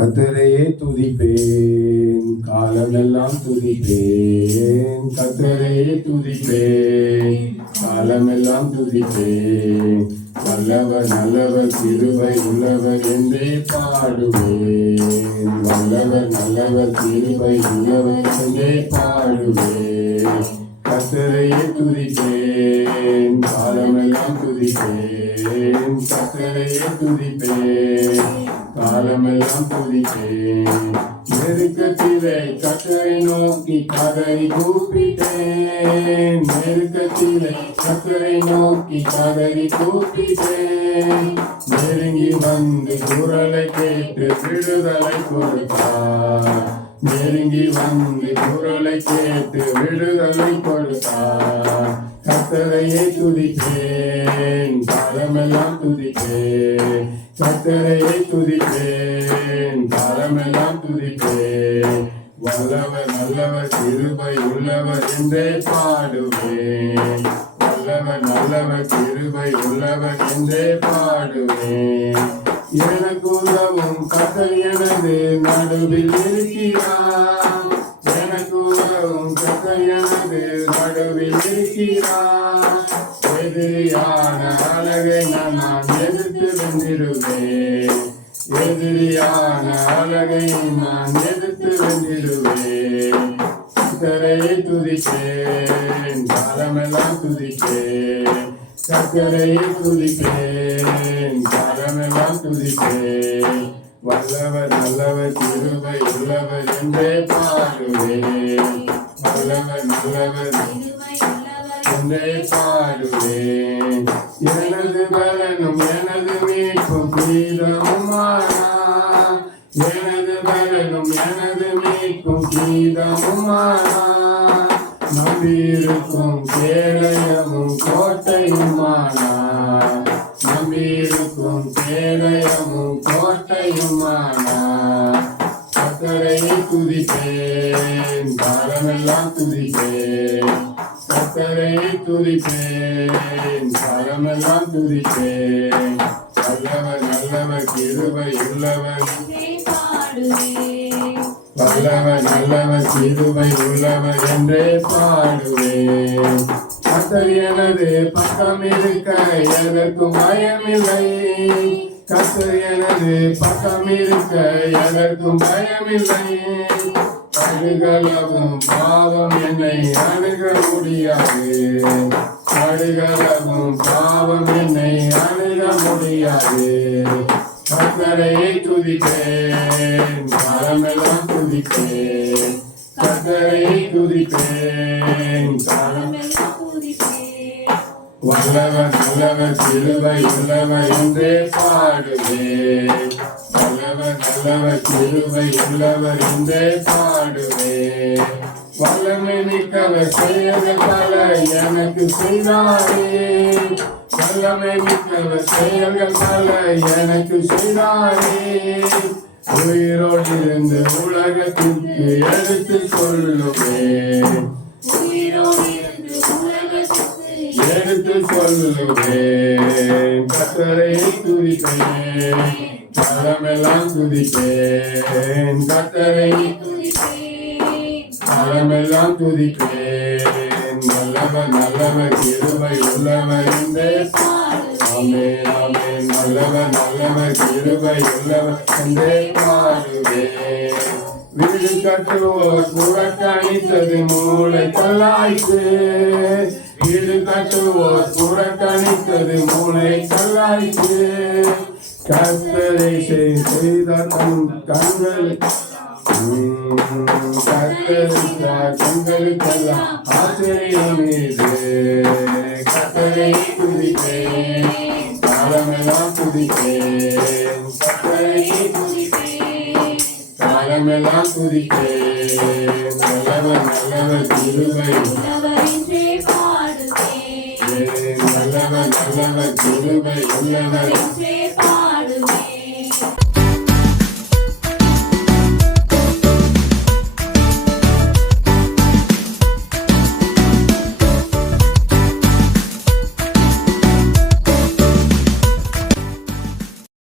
கர்த்தரையே துதிப்பேன், காலமெல்லாம் துதிப்பேன். கர்த்தரையே துதிப்பேன், காலமெல்லாம் துதிப்பேன். வல்லவர் நல்லவர் கிருபை உள்ளவர் என்றே பாடுவேன். வல்லவர் நல்லவர் கிருபை உள்ளவர் என்றே பாடுவேன். கர்த்தரையே துதிப்பேன், காலமெல்லாம் துதிப்பேன். கர்த்தரையே துதிப்பேன், காலமெல்லாம் துதிப்பேன். நெருக்கத்திலே கர்த்தரை நோக்கி கதறி கூப்பிட்டேன். நெருக்கத்திலே கர்த்தரை நோக்கி கதறி கூப்பிட்டேன். நெருங்கி வந்து குரலை கேட்டு விடுதலை கொடுத்தார். நெருங்கி வந்து குரலை கேட்டு விடுதலை கொடுத்தார். கர்த்தரையே துதிப்பேன், காலமெல்லாம் துதிப்பேன். கர்த்தரையே துதிப்பேன், காலமெல்லாம் துதிப்பேன். வல்லவர் நல்லவர் கிருபை உள்ளவர் என்றே பாடுவேன். வல்லவர் நல்லவர் கிருபை உள்ளவர் என்றே பாடுவேன். எனக்கு உதவும் கர்த்தர் எனது நடுவில் இருக்கிறார். எனக்கு உதவும் கர்த்தர் எனது நடுவில் இருக்கிறார். எதிரியான அழகை நான் எதிர்த்து வென்றிடுவேன். எதிரியான அழகை நான் எதிர்த்து வென்றிடுவேன். கர்த்தரையே துதிப்பேன், காலமெல்லாம் துதிப்பேன். கர்த்தரையே துதிப்பேன், காலமெல்லாம் துதிப்பேன். வல்லவர் நல்லவர் கிருபை உள்ளவர் என்றே பாடுவேன். வல்லவர் நல்லவர் என்றே பாடுவேன். எனது பலனும் எனது மீட்பும் கீதமுமானார். எனது பலனும் எனது மீட்பும் கீதமுமானார். நம்பியிருக்கும் கேடயமும் கோட்டையுமானார். நம்பியிருக்கும் கேடயமும் கோட்டையுமானார். கர்த்தரையே துதிப்பேன், காலமெல்லாம் துதிப்பேன். கர்த்தரையே துதிப்பேன், காலமெல்லாம் துதிப்பேன். வல்லவர் நல்லவர் கிருபை உள்ளவர். வல்லவர் நல்லவர் கிருபை உள்ளவர் என்றே பாடுவேன். கர்த்தர் எனது பக்கம் இருக்க எதற்கும் பயமில்லை. கர்த்தர் எனது பக்கம் இருக்க எதற்கும் பயமில்லை. கடுகளவும் பாவம் என்னை அணுக முடியாது. கடுகளவும் பாவம் என்னை அணுக முடியாது. கர்த்தரையே துதிப்பேன், காலமெல்லாம் துதிப்பேன். கர்த்தரையே துதிப்பேன், காலமெல்லாம் துதிப்பேன். வல்லவர் நல்லவர் கிருபை உள்ளவர் என்றே பாடுவேன். வல்லவர் நல்லவர் கிருபை உள்ளவர் என்றே பாடுவேன். வல்லமை மிக்கவர் செயல்கள் பல எனக்கு செய்தாரே. வல்லமை மிக்கவர் செயல்கள் பல எனக்கு செய்தாரே. உயிரோடு இருந்து உலகத்திற்கு எடுத்து சொல்லுவேன். எடுத்து சொல்லுவேன். கர்த்தரையே துதிப்பேன், காலமெல்லாம் துதிப்பேன். கர்த்தரையே துதிப்பேன், காலமெல்லாம் துதிப்பேன். நல்லவர் நல்லவர் கிருபை உள்ளவர் என்றே ஆமென் ஆமென். நல்லவர் நல்லவர் கிருபை உள்ளவர் என்றே பாடுவேன். வீடு கட்டுவோர் புறக்கணித்தது மூளை கல்லாய்த்து. வீடு கட்டுவோர் புறக்கணித்தது மூளை கல்லாய்த்து. கர்த்தரை செய்த கண்களுக்கு கண்களுக்கெல்லாம் ஆச்சரியம் இது. கர்த்தரை துதிப்பேன், காலமெல்லாம் துதிப்பேன். கர்த்தரை துதிப்பேன், காலமெல்லாம் துதிப்பேன். நல்லவர் நல்லவர் கிருபை நல்லவர் நல்லவர் கிருபை உள்ளவர்